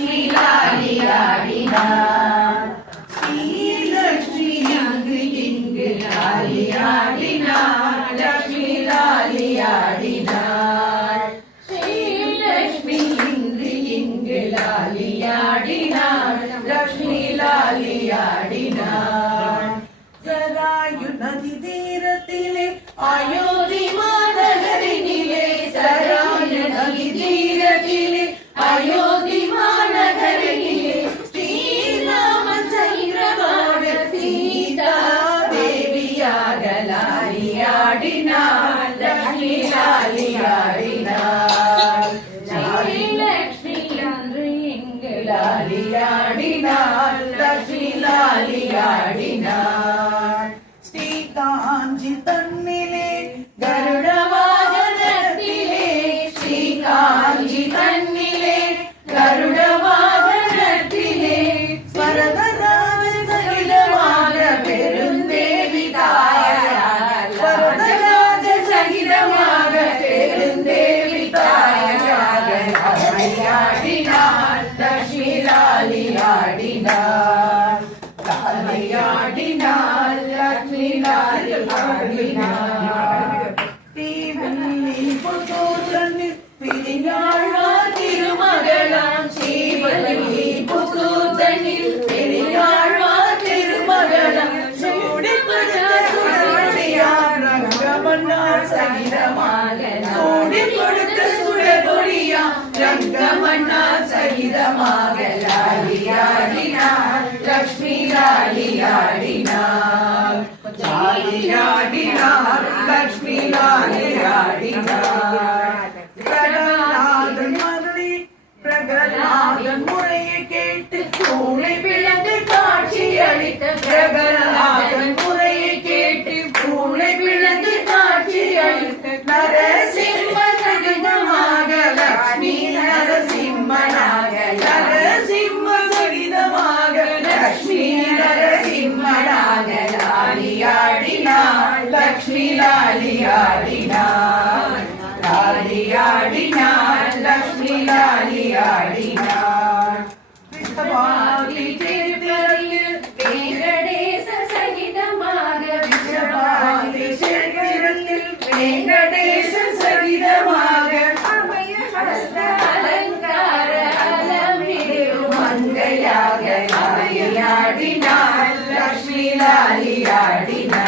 லக்ஷ்மி லாலியாடினாள். ஸ்ரீலக்ஷ்மி அங்கு இங்கு லாலியாடினாள். லக்ஷ்மி லாலியாடினாள். ஸ்ரீலக்ஷ்மி இங்கு இங்கு லாலியாடினாள். லக்ஷ்மி லாலியாடினாள். சராயு நதி தீரத்திலே அயோத்தி மாநகரினிலே, சராயு நதி தீரத்திலே அயோத்தி மாநகரினிலே, ஸ்ரீராமன் சைரவாட சீதா தேவியாக லாலியாடினாள். லக்ஷ்மி லாலியாடினாள். ஸ்ரீலக்ஷ்மி அன்று இங்கு லாலியாடினாள். லக்ஷ்மி லாலியாடினாள். ஸ்ரீகாஞ்சி தன்னிலே கருட வாகனத்திலே, ஸ்ரீகாஞ்சி தன்னிலே கருட வாகனத்திலே, வரதராஜ சகிதமாக பெருந்தேவி தாயார். வரதராஜ சகிதமாக பெருந்தேவி தாயார் லாலியாடினாள். லக்ஷ்மி லாலியாடினாள். லாலியாடினாள். லக்ஷ்மி லாலியாடினாள். புத்தூர்தனில் பெரியாழ்வார் திருமகளாம், ஸ்ரீவல்லி புத்தூர்தனில் பெரியாழ்வார் திருமகளாம், சூடி கொடுத்த சுடரொடியார் ரங்கமன்னார் சகிதமாக, சூடி கொடுத்த சுடரொடியார் ரங்கமன்னார் சகிதமாக லாலியாடினாள். லக்ஷ்மி லாலியாடினாள். லாலியாடினாள். லக்ஷ்மி லாலியாடினாள். பிரகலாதன் மருளி பிரகலாதன் முறையை கேட்டு பூனை பிளந்து காட்சி அளித்த, பிரகலாதன் முறையை கேட்டு பூனை பிளந்து காட்சி அளித்த, நரசிம்ம சகிதமாக லக்ஷ்மி நரசிம்மனாக, நரசிம்ம சகிதமாக லக்ஷ்மி நரசிம்மனாக லாலியாடினாள். லக்ஷ்மி லாலியாடினாள். லாலியாடினாள். லக்ஷ்மி லாலியாடினாள். விஷபாதி திருப்பதியில் வெங்கடேச சகிதமாக, விஷபாதி திருப்பதியில் வெங்கடேச சகிதமாக, அலங்கார அலமிடும் மங்கையாக லாலியாடினாள். லக்ஷ்மி லாலியாடினாள்.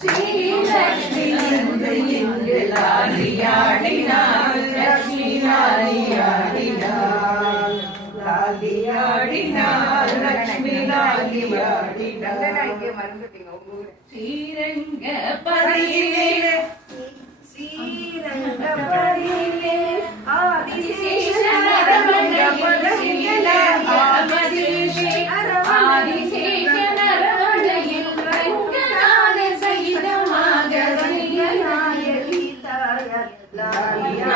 ஸ்ரீலக்ஷ்மி இங்கு இங்கு லாலியாடினாள். லக்ஷ்மி லாலியாடினாள். லாலியாடினாள். லக்ஷ்மி லாலியாடினாள். ஸ்ரீரங்க பதியிலே, ஸ்ரீரங்கபதியிலே ஆதிசேஷ நரமணியிலே, ஆதிசேஷ நரமணியில் ரங்கநாத சகிதமாக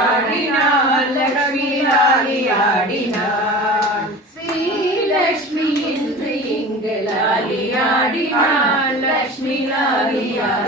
லாலியாடினாள். லக்ஷ்மி லாலியாடினாள். ஸ்ரீலக்ஷ்மி இன்று இங்கு லாலியாடினாள். லக்ஷ்மி லாலியாடினாள்.